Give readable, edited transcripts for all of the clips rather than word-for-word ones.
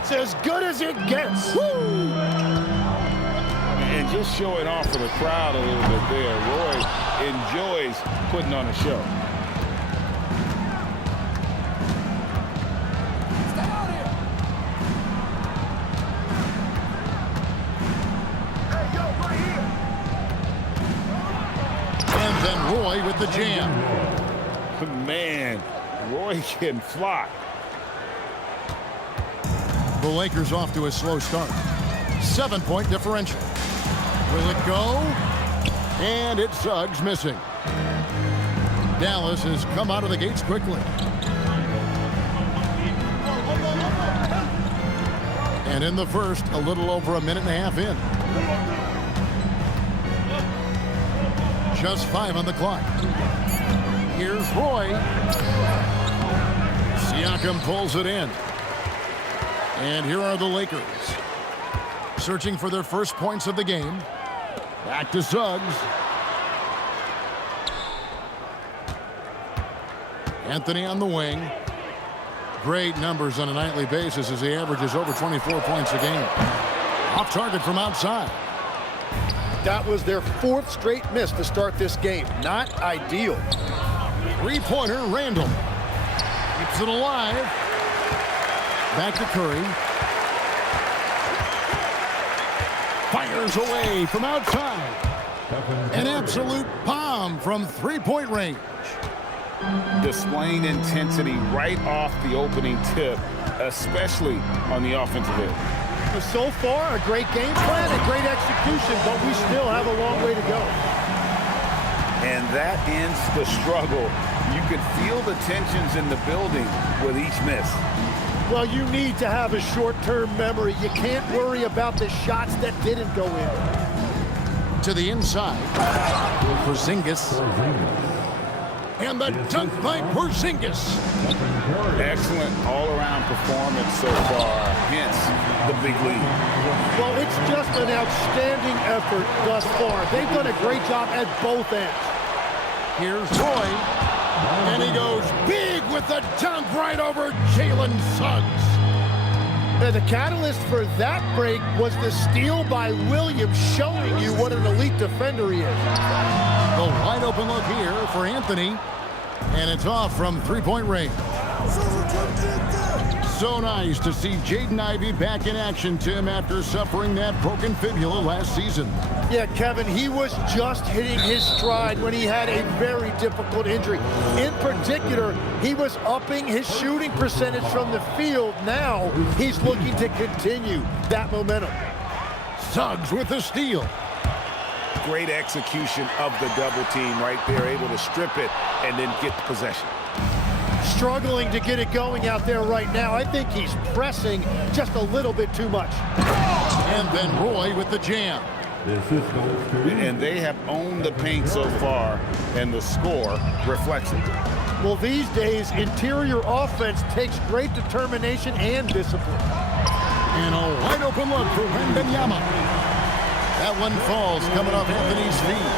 That's as good as it gets. Woo! And just showing off for the crowd a little bit there. Roy enjoys putting on a show. And then Roy with the jam. Man, Roy can fly. The Lakers off to a slow start. 7-point differential. Will it go? And it's Suggs missing. Dallas has come out of the gates quickly. And in the first, a little over a minute and a half in. Just 5 on the clock. Here's Roy. Siakam pulls it in. And here are the Lakers. Searching for their first points of the game. Back to Suggs. Anthony on the wing. Great numbers on a nightly basis as he averages over 24 points a game. Off target from outside. That was their 4th straight miss to start this game. Not ideal. Three-pointer, Randall. Keeps it alive. Back to Curry. Fires away from outside. An absolute bomb from three-point range. Displaying intensity right off the opening tip, especially on the offensive end. So far, a great game plan, a great execution, but we still have a long way to go. And that ends the struggle. You can feel the tensions in the building with each miss. Well, you need to have a short-term memory. You can't worry about the shots that didn't go in. To the inside. Porzingis. And the dunk by Porzingis. Excellent all-around performance so far, hence the big lead. Well, it's just an outstanding effort thus far. They've done a great job at both ends. Here's Roy. And he goes big with the dunk right over Jalen Suggs. And the catalyst for that break was the steal by Williams, showing you what an elite defender he is. The wide open look here for Anthony. And it's off from three-point range. So nice to see Jaden Ivey back in action, Tim, after suffering that broken fibula last season. Yeah, Kevin, he was just hitting his stride when he had a very difficult injury. In particular, he was upping his shooting percentage from the field. Now he's looking to continue that momentum. Suggs with the steal. Great execution of the double team right there, able to strip it and then get the possession. Struggling to get it going out there right now. I think he's pressing just a little bit too much. And then Roy with the jam. And they have owned the paint so far, and the score reflects it. Well, these days, interior offense takes great determination and discipline. And a wide open look for Wembanyama. That one falls coming off Anthony's feet.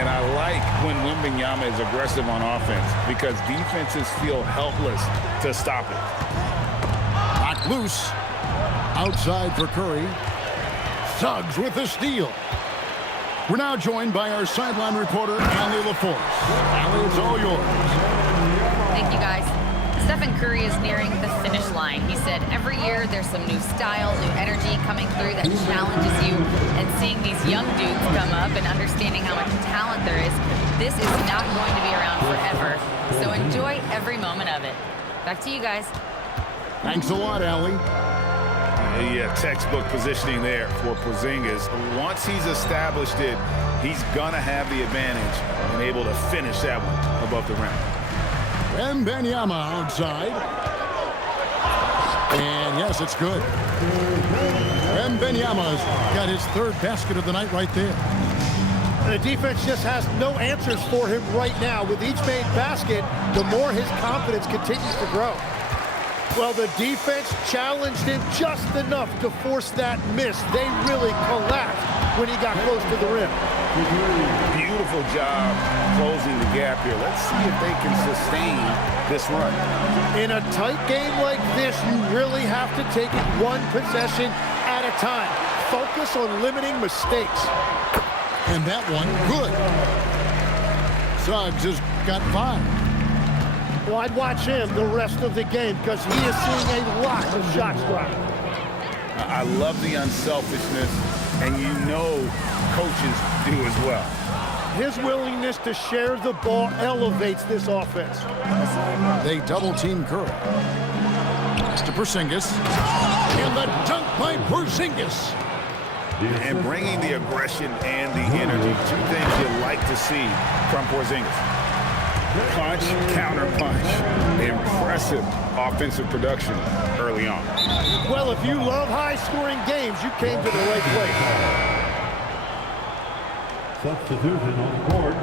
And I like when Wembanyama is aggressive on offense because defenses feel helpless to stop it. Knocked loose. Outside for Curry. Suggs with the steal. We're now joined by our sideline reporter, Allie LaForce. Allie, it's all yours. Thank you, guys. Stephen Curry is nearing the finish line. He said every year there's some new style, new energy coming through that challenges you. And seeing these young dudes come up and understanding how much talent there is, this is not going to be around forever. So enjoy every moment of it. Back to you guys. Thanks a lot, Allie. Yeah, textbook positioning there for Porzingis. Once he's established it, he's gonna have the advantage and able to finish that one above the rim. Wembanyama outside. And yes, it's good. Wembanyama's got his 3rd basket of the night right there. The defense just has no answers for him right now. With each made basket, the more his confidence continues to grow. Well, the defense challenged him just enough to force that miss. They really collapsed when he got close to the rim. Beautiful job closing the gap here. Let's see if they can sustain this run. In a tight game like this, you really have to take it one possession at a time. Focus on limiting mistakes. And that one, good. Suggs has got 5. Well, I'd watch him the rest of the game because he is seeing a lot of shots drop. I love the unselfishness, and you know coaches do as well. His willingness to share the ball elevates this offense. They double-team Curry. Pass to Porzingis. And the dunk by Porzingis. And bringing the aggression and the energy, two things you like to see from Porzingis. Punch, counter punch. Impressive offensive production early on. Well, if you love high-scoring games, you came to the right place. Substitution on the court.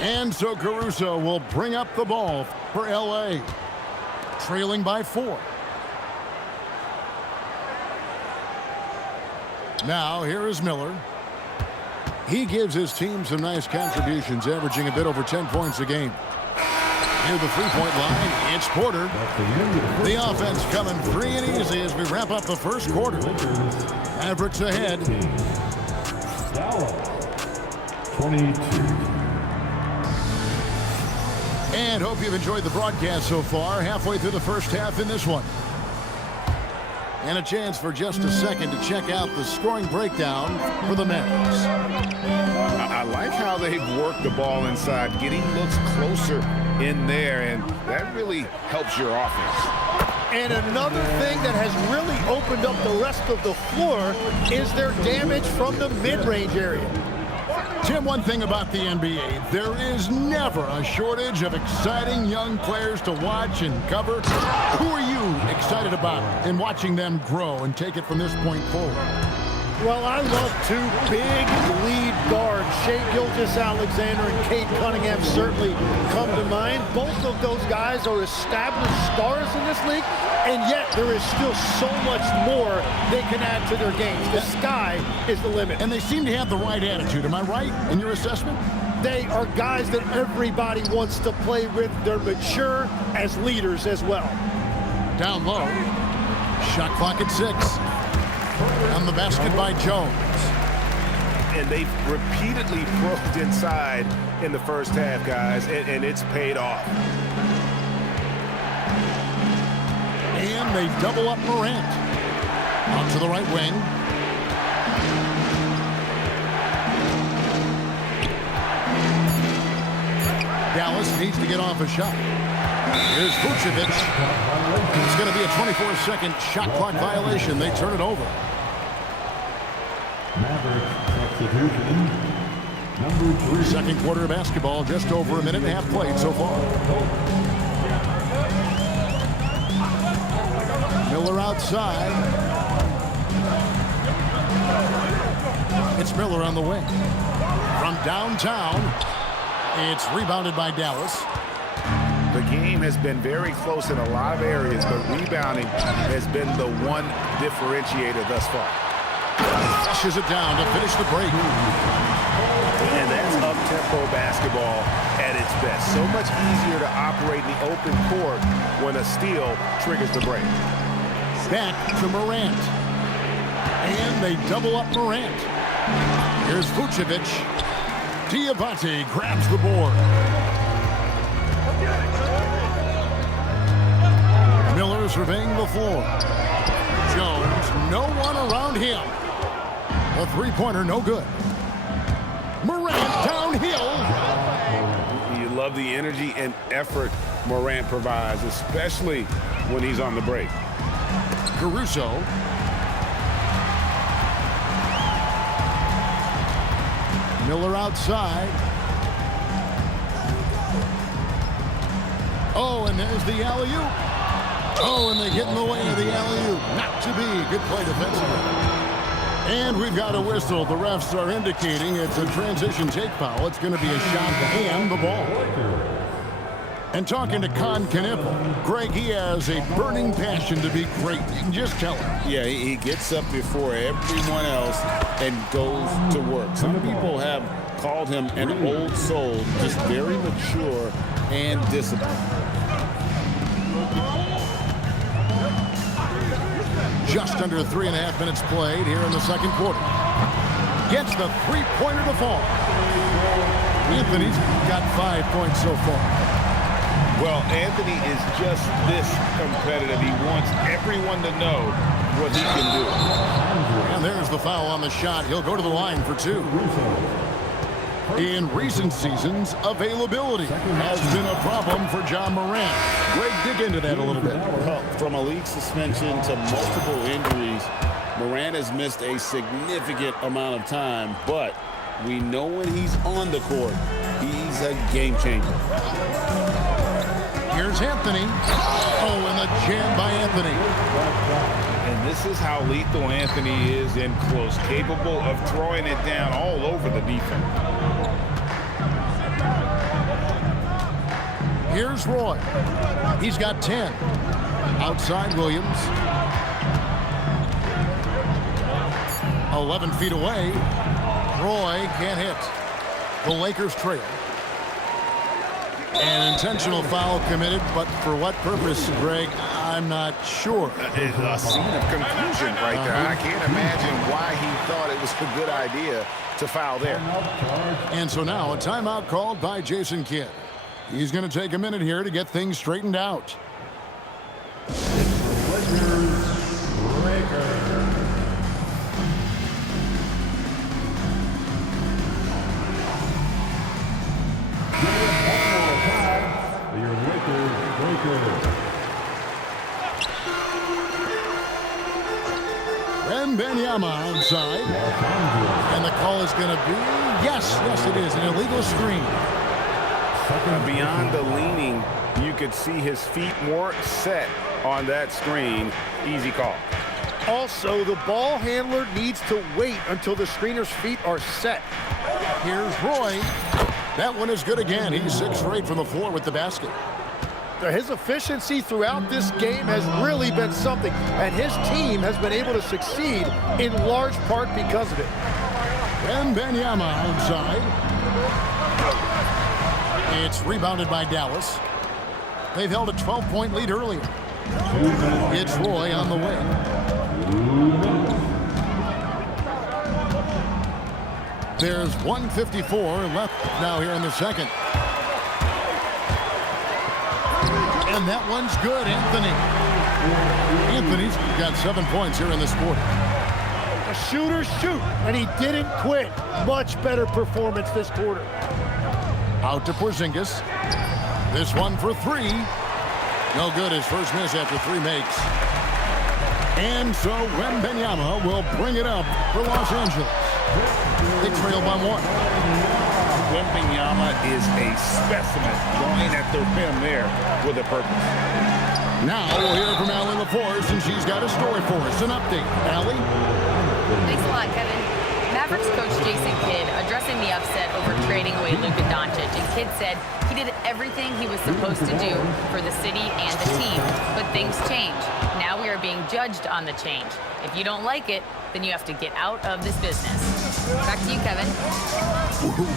And so Caruso will bring up the ball for L.A. Trailing by 4. Now, here is Miller. He gives his team some nice contributions, averaging a bit over 10 points a game. Near the three-point line, it's Porter. The offense coming free and easy as we wrap up the first quarter. Mavericks ahead. Dallas, 22. And hope you've enjoyed the broadcast so far. Halfway through the first half in this one. And a chance for just a second to check out the scoring breakdown for the Mavericks. I like how they've worked the ball inside, getting looks closer in there, and that really helps your offense. And another thing that has really opened up the rest of the floor is their damage from the mid-range area. Tim, one thing about the NBA, there is never a shortage of exciting young players to watch and cover. Who are you excited about in watching them grow and take it from this point forward? Well, I love two big lead guards. Shai Gilgeous-Alexander and Cade Cunningham certainly come to mind. Both of those guys are established stars in this league, and yet there is still so much more they can add to their games. The sky is the limit. And they seem to have the right attitude. Am I right in your assessment? They are guys that everybody wants to play with. They're mature as leaders as well. Down low. Shot clock at 6. On the basket by Jones. And they've repeatedly broke inside in the first half, guys, and it's paid off. And they double up Morant. Out to the right wing. Dallas needs to get off a shot. Here's Vucevic. It's going to be a 24-second shot clock violation. They turn it over. Mavericks substitution. Number 3. Second quarter of basketball, just over a minute and a half played so far. Miller outside. It's Miller on the wing. From downtown, it's rebounded by Dallas. The game has been very close in a lot of areas, but rebounding has been the one differentiator thus far. Flushes it down to finish the break. And that's up-tempo basketball at its best. So much easier to operate in the open court when a steal triggers the break. Back to Morant. And they double up Morant. Here's Vucevic. Diabate grabs the board. Miller surveying the floor. Jones, no one around him. A three-pointer, no good. Morant downhill. You love the energy and effort Morant provides, especially when he's on the break. Caruso. Miller outside. Oh, and there's the alley-oop. Oh, and they get in the way of the alley-oop. Not to be. Good play defensively. And we've got a whistle. The refs are indicating it's a transition take foul. It's going to be a shot and the ball. And talking to Con Kniffel, Greg, he has a burning passion to be great. You can just tell him. Yeah, he gets up before everyone else and goes to work. Some people have called him an old soul, just very mature and disciplined. Just under 3.5 minutes played here in the second quarter. Gets the three-pointer to fall. Anthony's got 5 points so far. Well, Anthony is just this competitive. He wants everyone to know what he can do. And there's the foul on the shot. He'll go to the line for 2. In recent seasons, availability has been a problem for Ja Morant. Greg, dig into that a little bit. Well, from a league suspension to multiple injuries, Morant has missed a significant amount of time, but we know when he's on the court, he's a game changer. Here's Anthony. Oh, and the jam by Anthony. And this is how lethal Anthony is in close, capable of throwing it down all over the defense. Here's Roy. He's got 10. Outside Williams. 11 feet away. Roy can't hit. The Lakers trail. An intentional foul committed, but for what purpose, Greg, I'm not sure. A scene of confusion right there. I can't imagine why he thought it was a good idea to foul there. And so now a timeout called by Jason Kidd. He's going to take a minute here to get things straightened out. Wembanyama outside. And the call is going to be, yes, it is, an illegal screen. Beyond the leaning, you could see his feet more set on that screen. Easy call. Also, the ball handler needs to wait until the screener's feet are set. Here's Roy. That one is good again. He's 6 for 8 from the floor with the basket. His efficiency throughout this game has really been something, and his team has been able to succeed in large part because of it. Wembanyama outside. It's rebounded by Dallas. They've held a 12-point lead earlier. It's Roy on the way. There's 1:54 left now here in the second. And that one's good, Anthony. Anthony's got 7 points here in this quarter. A shooter shoot, and he didn't quit. Much better performance this quarter. Out to Porzingis. This one for 3. No good. His first miss after 3 makes. And so Wembanyama will bring it up for Los Angeles. They trail by 1. Wembanyama is a specimen going at the rim there with a purpose. Now we'll hear from Allie LaForce, and she's got a story for us. An update. Allie? Thanks a lot, Kevin. Mavericks coach Jason Kidd addressing the upset over trading away Luka Doncic, and Kidd said he did everything he was supposed to do for the city and the team, but things change. Now we are being judged on the change. If you don't like it, then you have to get out of this business. Back to you, Kevin.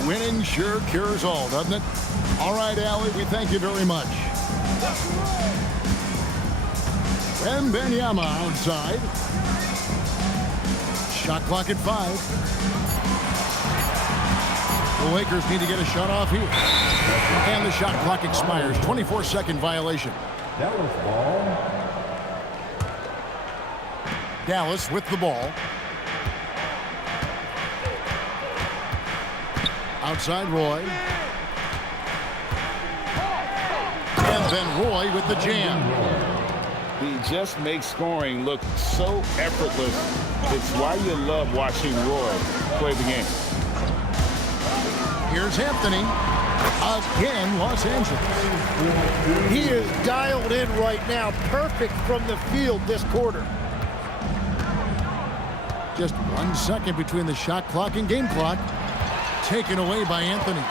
Winning sure cures all, doesn't it? All right, Allie, we thank you very much. Wembanyama outside. Shot clock at 5. The Lakers need to get a shot off here. And the shot clock expires. 24-second violation. Dallas ball. Dallas with the ball. Outside Roy. And then Roy with the jam. He just makes scoring look so effortless. It's why you love watching Roy play the game. Here's Anthony. Again, Los Angeles. He is dialed in right now. Perfect from the field this quarter. Just 1 second between the shot clock and game clock. Taken away by Anthony.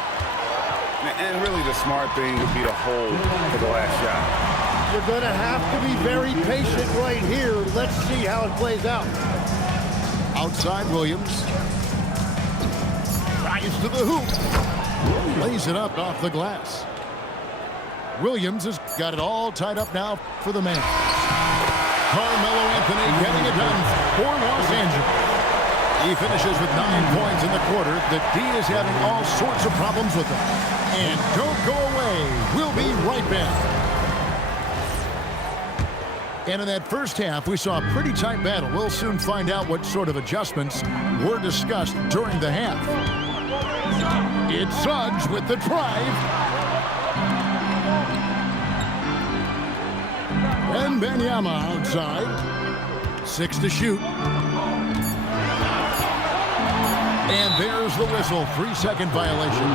And really the smart thing would be to hold for the last shot. You're going to have to be very patient right here. Let's see how it plays out. Outside Williams. Drives to the hoop. Lays it up off the glass. Williams has got it all tied up now for the man. Carmelo Anthony getting it done for Los Angeles. He finishes with 9 points in the quarter. The D is having all sorts of problems with him. And don't go away. We'll be right back. And in that first half, we saw a pretty tight battle. We'll soon find out what sort of adjustments were discussed during the half. It's Suggs with the drive. And Wembanyama outside. 6 to shoot. And there's the whistle. 3-second violation.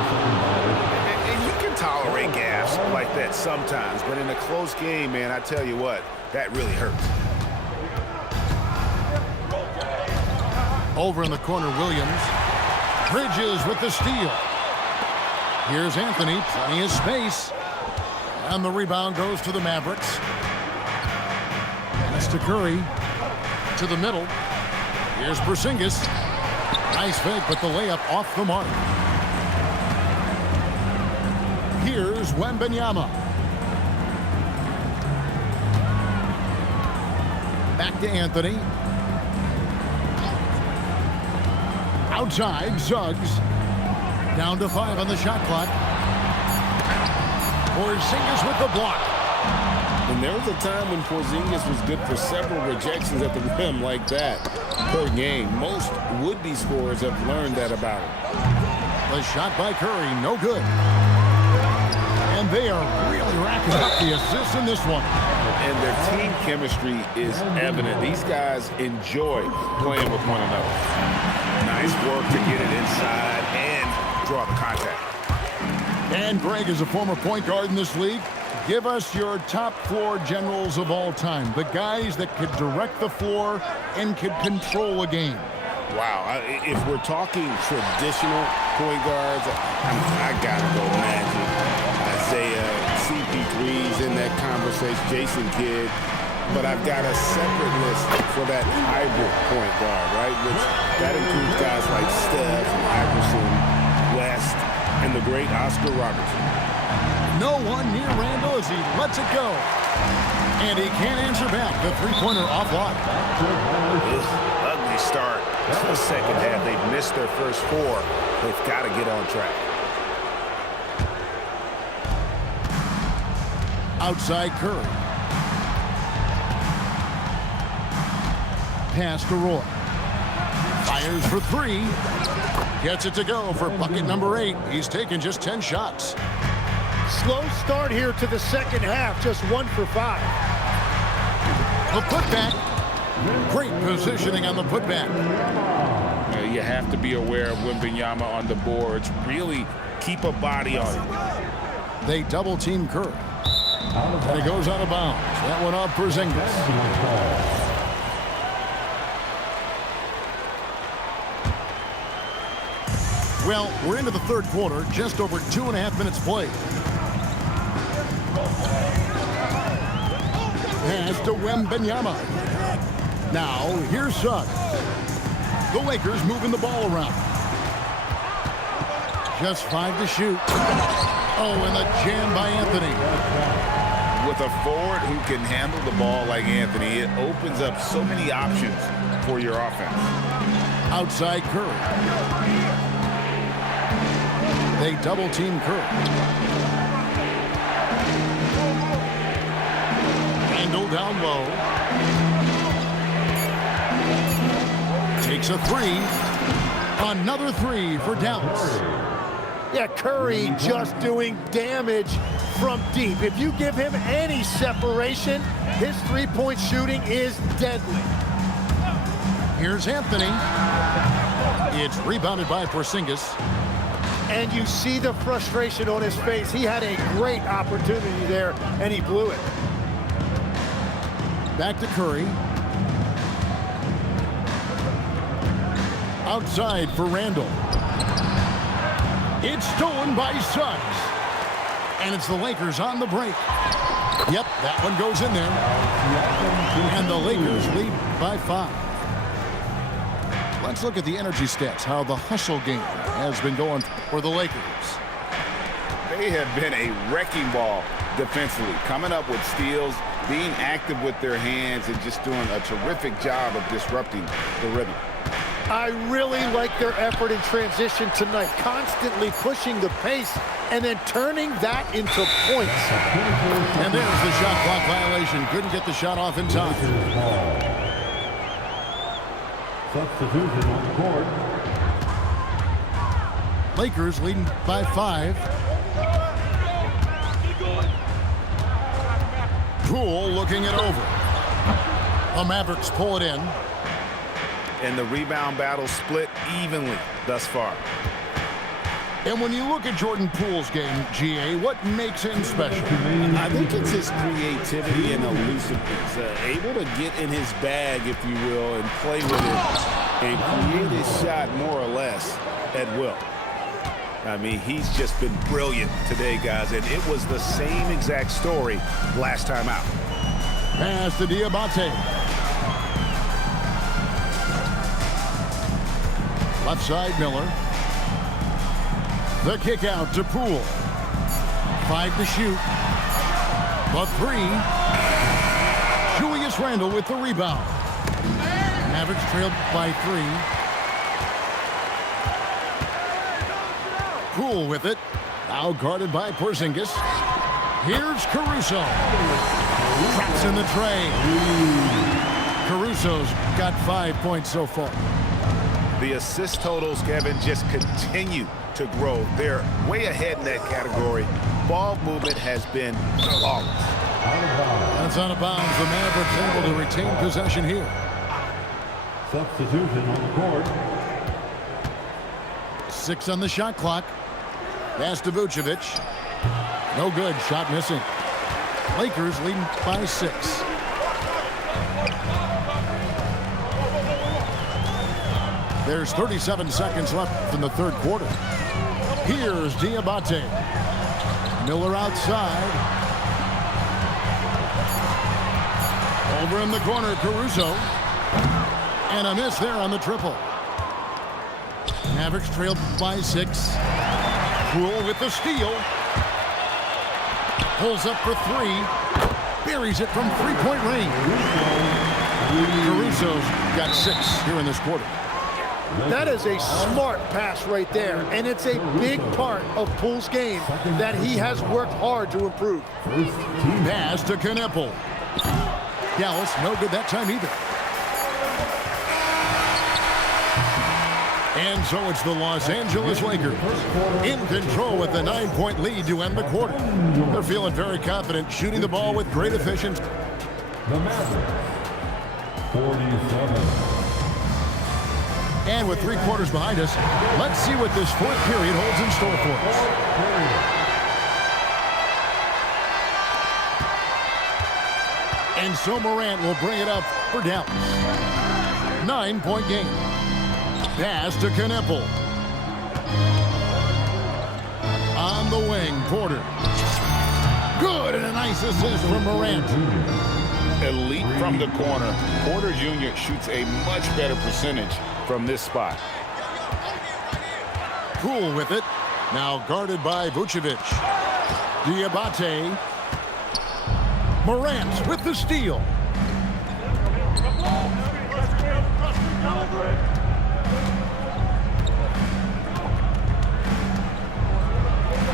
And you can tolerate gaffes like that sometimes, but in a close game, man, I tell you what, that really hurts. Over in the corner, Williams. Bridges with the steal. Here's Anthony, plenty of space. And the rebound goes to the Mavericks. Pass to Curry. To the middle. Here's Porzingis. Nice fake, but the layup off the mark. Here's Wembanyama. Back to Anthony. Outside, Suggs. Down to 5 on the shot clock. Porzingis with the block. And there was a time when Porzingis was good for several rejections at the rim like that per game. Most would-be scorers have learned that about him. The shot by Curry, no good. And they are really racking up the assists in this one. And their team chemistry is evident. These guys enjoy playing with one another. Nice work to get it inside and draw the contact. And Greg is a former point guard in this league. Give us your top floor generals of all time. The guys that could direct the floor and could control a game. Wow, if we're talking traditional point guards, I gotta go Magic, Isaiah, CP3's in that conversation, Jason Kidd. But I've got a separate list for that hybrid point guard, right? Which that includes guys like Steph, Iverson, West, and the great Oscar Robertson. No one near Randall as he lets it go. And he can't answer back. The three-pointer offline. Ugly start to the second half. They've missed their first 4. They've got to get on track. Outside Curry. Pass to Roy. Fires for 3. Gets it to go for bucket number 8. He's taken just 10 shots. Slow start here to the second half, just 1 for 5. The putback. Great positioning on the putback. You have to be aware of Wembanyama on the boards. Really keep a body on him. They double team Curry. And he goes out of bounds. That one off Porzingis. Well, we're into the third quarter, just over 2.5 minutes played. Pass to Wembanyama. Now, here's Suggs. The Lakers moving the ball around. Just 5 to shoot. Oh, and the jam by Anthony. With a forward who can handle the ball like Anthony, it opens up so many options for your offense. Outside Curry. They double team Curry. Randall down low. Takes a 3. Another 3 for Dallas. Yeah, Curry just doing damage from deep. If you give him any separation, his three-point shooting is deadly. Here's Anthony. It's rebounded by Porzingis. And you see the frustration on his face. He had a great opportunity there, and he blew it. Back to Curry. Outside for Randall. It's stolen by Suggs. And it's the Lakers on the break. Yep, that one goes in there. And the Lakers lead by 5. Let's look at the energy stats, how the hustle game has been going for the Lakers. They have been a wrecking ball defensively, coming up with steals, being active with their hands, and just doing a terrific job of disrupting the rhythm. I really like their effort in transition tonight, constantly pushing the pace and then turning that into points. And there's the shot clock violation. Couldn't get the shot off in time. Substitution on the court. Lakers leading by 5. Poole looking it over. The Mavericks pull it in. And the rebound battle split evenly thus far. And when you look at Jordan Poole's game, GA, what makes him special? I think it's his creativity and elusiveness. Able to get in his bag, if you will, and play with it and create his shot more or less at will. I mean, he's just been brilliant today, guys, and it was the same exact story last time out. Pass to Diabate. Left side, Miller. The kick out to Poole. 5 to shoot. The 3. Julius Randle with the rebound. Mavericks trailed by 3. Poole with it. Now guarded by Porzingis. Here's Caruso. Traps in the tray. Caruso's got 5 points so far. The assist totals, Kevin, just continue to grow. They're way ahead in that category. Ball movement has been flawless. That's out of bounds. The Mavericks able to retain possession here. Substitution on the court. 6 on the shot clock. Pass to Vucevic. No good. Shot missing. Lakers leading by 6. There's 37 seconds left in the third quarter. Here's Diabate. Miller outside. Over in the corner, Caruso. And a miss there on the triple. Mavericks trailed by 6. Poole with the steal. Pulls up for 3. Buries it from three-point range. Caruso's got 6 here in this quarter. That is a smart pass right there, and it's a big part of Poole's game that he has worked hard to improve. Pass to Kneppel. Dallas, no good that time either. And so it's the Los Angeles Lakers in control with the 9-point lead to end the quarter. They're feeling very confident, shooting the ball with great efficiency. The Mavericks. 47. And with 3 quarters behind us, let's see what this fourth period holds in store for us. And so Morant will bring it up for Dallas. 9-point game. Pass to Kneppel. On the wing, Porter. Good, and a nice assist from Morant. Elite from the corner. Porter Jr. shoots a much better percentage from this spot. Poole with it. Now guarded by Vucevic. Diabate. Morant with the steal.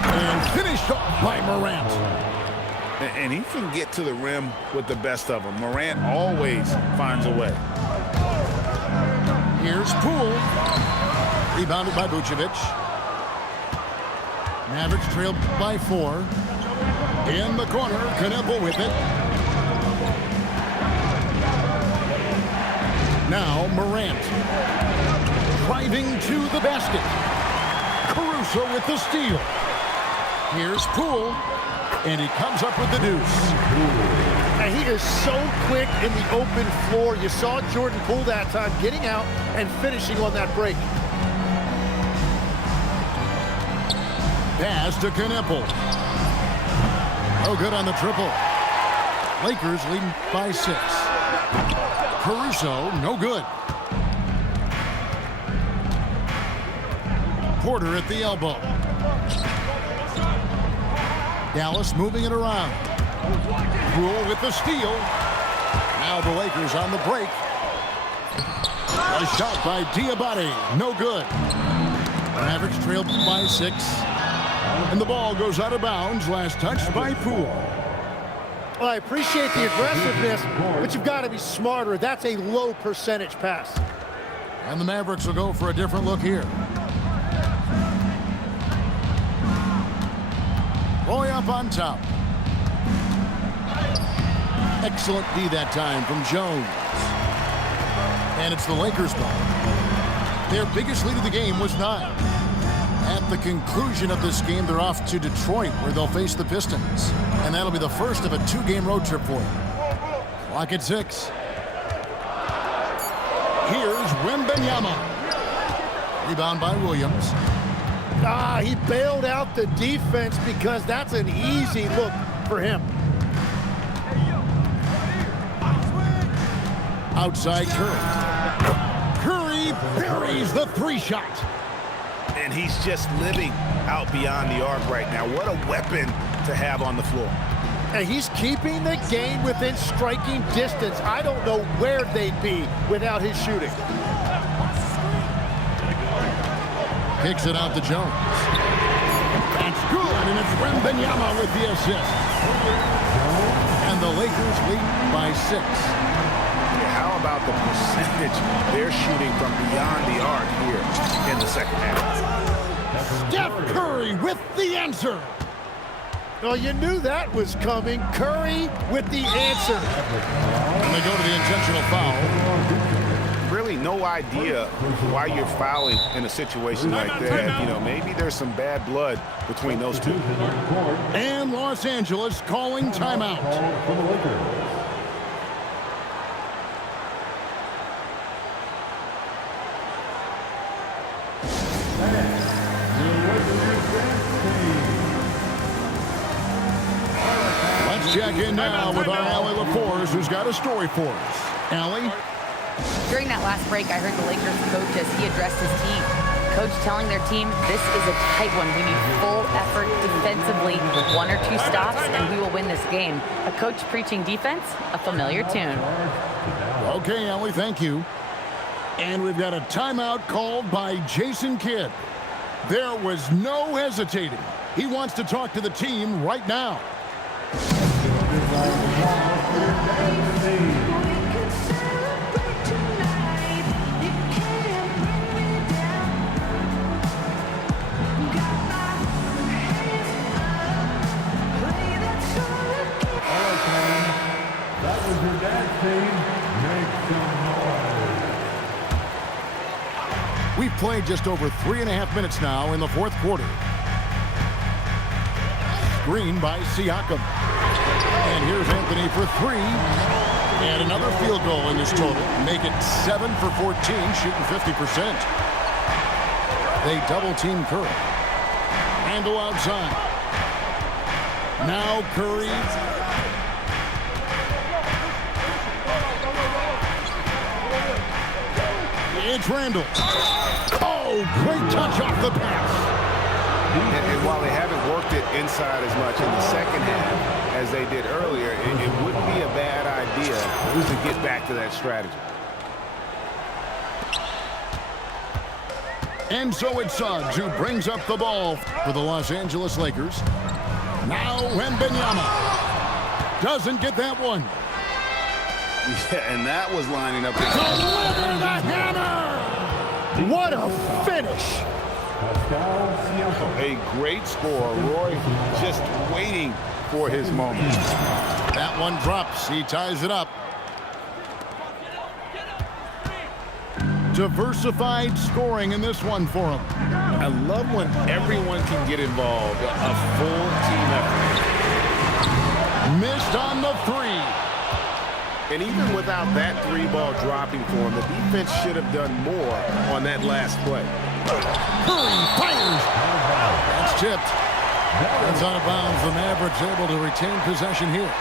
And finished off by Morant. And he can get to the rim with the best of them. Morant always finds a way. Here's Poole. Rebounded by Vucevic. Mavericks trailed by 4. In the corner, Kneppel with it. Now Morant. Driving to the basket. Caruso with the steal. Here's Poole. And he comes up with the deuce. And he is so quick in the open floor. You saw Jordan Poole that time getting out and finishing on that break. Pass to Kneppel. No good on the triple. Lakers leading by 6. Caruso, no good. Porter at the elbow. Dallas moving it around. Rule with the steal. Now the Lakers on the break. A shot by Diabate, no good. Mavericks trailed by 6. And the ball goes out of bounds. Last touch by Poole. Well, I appreciate the aggressiveness, but you've got to be smarter. That's a low percentage pass. And the Mavericks will go for a different look here. Roy up on top. Excellent D that time from Jones. And it's the Lakers ball. Their biggest lead of the game was 9. At the conclusion of this game, they're off to Detroit, where they'll face the Pistons. And that'll be the first of a 2-game road trip for them. Clock at 6. Here's Wembanyama. Rebound by Williams. He bailed out the defense because that's an easy look for him. Outside Curry. Curry buries the 3-shot. And he's just living out beyond the arc right now. What a weapon to have on the floor. And he's keeping the game within striking distance. I don't know where they'd be without his shooting. Kicks it out to Jones. That's good, and it's Wembanyama with the assist. And the Lakers lead by 6. How about the percentage they're shooting from beyond the arc here in the second half? Steph Curry with the answer. Well, you knew that was coming. Curry with the answer. And they go to the intentional foul. Really no idea why you're fouling in a situation like that. You know, maybe there's some bad blood between those two. And Los Angeles calling timeout. For the Lakers. Let's check in now with our Allie LaForce, who's got a story for us. Allie? During that last break, I heard the Lakers coach as he addressed his team. Coach telling their team, this is a tight one. We need full effort defensively, 1 or 2 stops, and we will win this game. A coach preaching defense, a familiar tune. Okay, Allie, thank you. And we've got a timeout called by Jason Kidd. There was no hesitating. He wants to talk to the team right now. That was your dad's team. Make some noise. We've played just over 3.5 minutes now in the 4th quarter. Screen by Siakam. And here's Anthony for 3. And another field goal in this total. Make it 7 for 14, shooting 50%. They double team Curry. Handle outside. Now Curry. It's Randall. Oh, great touch off the pass. And while they haven't worked it inside as much in the second half as they did earlier, it wouldn't be a bad idea to get back to that strategy. And so it's Suggs who brings up the ball for the Los Angeles Lakers. Now Wembanyama doesn't get that one. Yeah, and that was lining up. Deliver the hammer! What a finish! Pascal Siakam. A great score. Roy just waiting for his moment. That one drops. He ties it up. Diversified scoring in this one for him. I love when everyone can get involved. A full team effort. Missed on the 3. And even without that 3-ball dropping for him, the defense should have done more on that last play. Curry fires. That's tipped. That's out of bounds. The Mavericks able to retain possession here.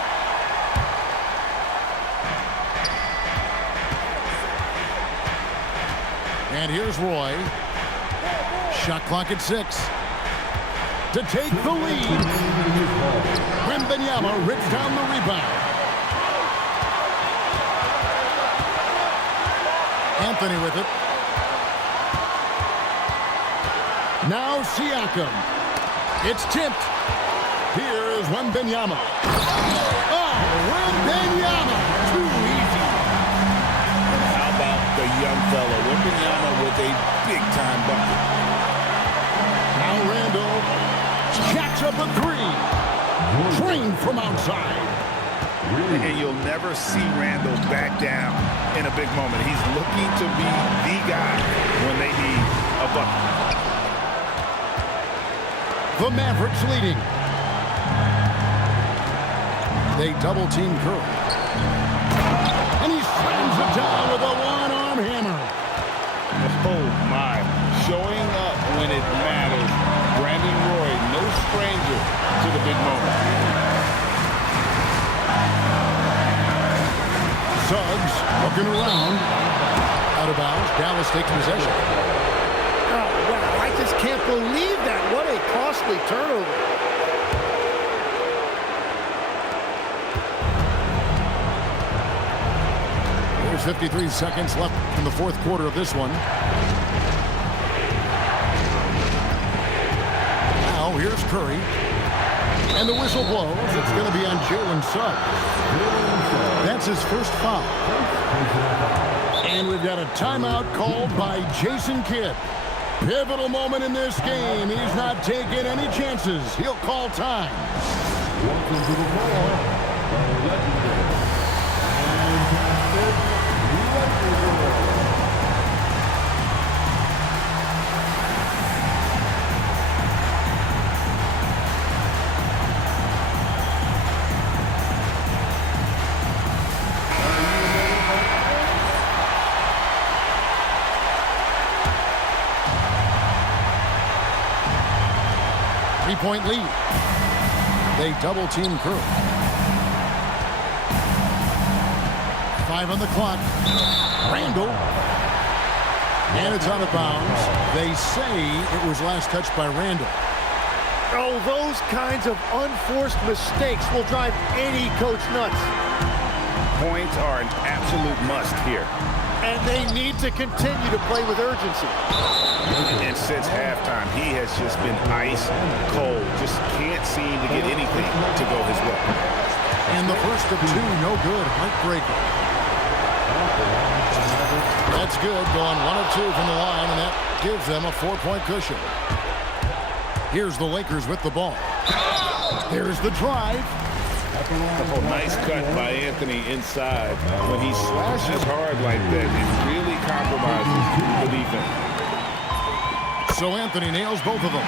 And here's Roy. Shot clock at 6. To take the lead. Wembanyama rips down the rebound. Anthony with it. Now Siakam. It's tipped. Here is Wembanyama. Oh, Wembanyama. Too easy. How about the young fella? Wembanyama with a big-time bucket. Now Randall jacks up a 3. Trained from outside. And you'll never see Randall back down in a big moment. He's looking to be the guy when they need a bucket. The Mavericks leading. They double-team Curry. And he slams it down with a one-arm hammer. Oh, my. Showing up when it matters. Brandon Roy, no stranger to the big moment. Suggs looking around. Out of bounds. Dallas takes possession. Oh, wow. I just can't believe that. What a costly turnover. There's 53 seconds left in the fourth quarter of this one. Now here's Curry. And the whistle blows. It's going to be on Jalen Suggs. That's his first foul. And we've got a timeout called by Jason Kidd. Pivotal moment in this game. He's not taking any chances. He'll call time. Welcome to the floor, the legendary Three-point lead. They double-team Curry. 5 on the clock. Randall. And it's out of bounds. They say it was last touched by Randall. Oh, those kinds of unforced mistakes will drive any coach nuts. Points are an absolute must here. And they need to continue to play with urgency. And since halftime, he has just been ice cold. Just can't seem to get anything to go his way. And the first of 2, no good. Heartbreaker. That's good. Going 1 of 2 from the line, and that gives them a 4-point cushion. Here's the Lakers with the ball. There's the drive. Oh, nice cut by Anthony inside. When he slashes hard like that, it really compromises the defense. So Anthony nails both of them.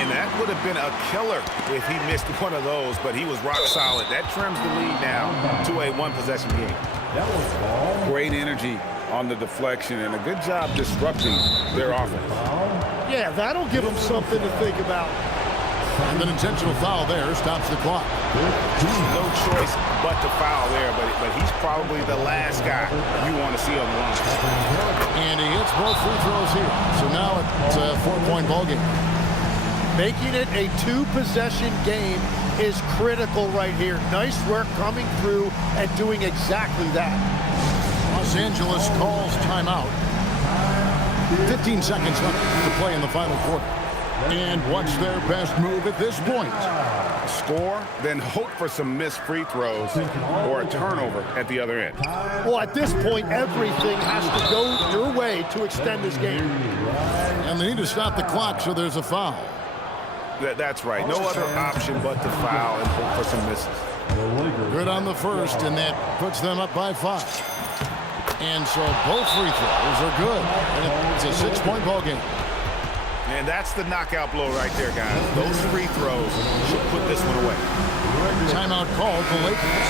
And that would have been a killer if he missed one of those, but he was rock solid. That trims the lead now to a 1-possession game. That was ball. Great energy on the deflection and a good job disrupting their offense. Yeah, that'll give them something to think about. And an intentional foul there stops the clock. No choice but to foul there, but he's probably the last guy you want to see on the line. And he hits both free throws here. So now it's a 4-point ball game. Making it a 2-possession game is critical right here. Nice work coming through and doing exactly that. Los Angeles calls timeout. 15 seconds left to play in the final quarter. And what's their best move at this point? Score, then hope for some missed free throws or a turnover at the other end. Well, at this point, everything has to go your way to extend this game. And they need to stop the clock, so there's a foul. That's right. No other option but to foul and hope for some misses. Good on the first, and that puts them up by 5. And so both free throws are good. And it's a 6-point ball game. And that's the knockout blow right there, guys. Those free throws should put this one away. Timeout called the Lakers.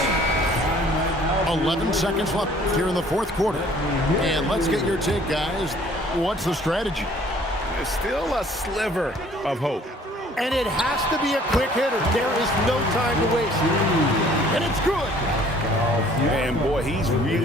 11 seconds left here in the fourth quarter. And let's get your take, guys. What's the strategy? There's still a sliver of hope. and it has to be a quick hitter. There is no time to waste. And it's good. And boy, he's really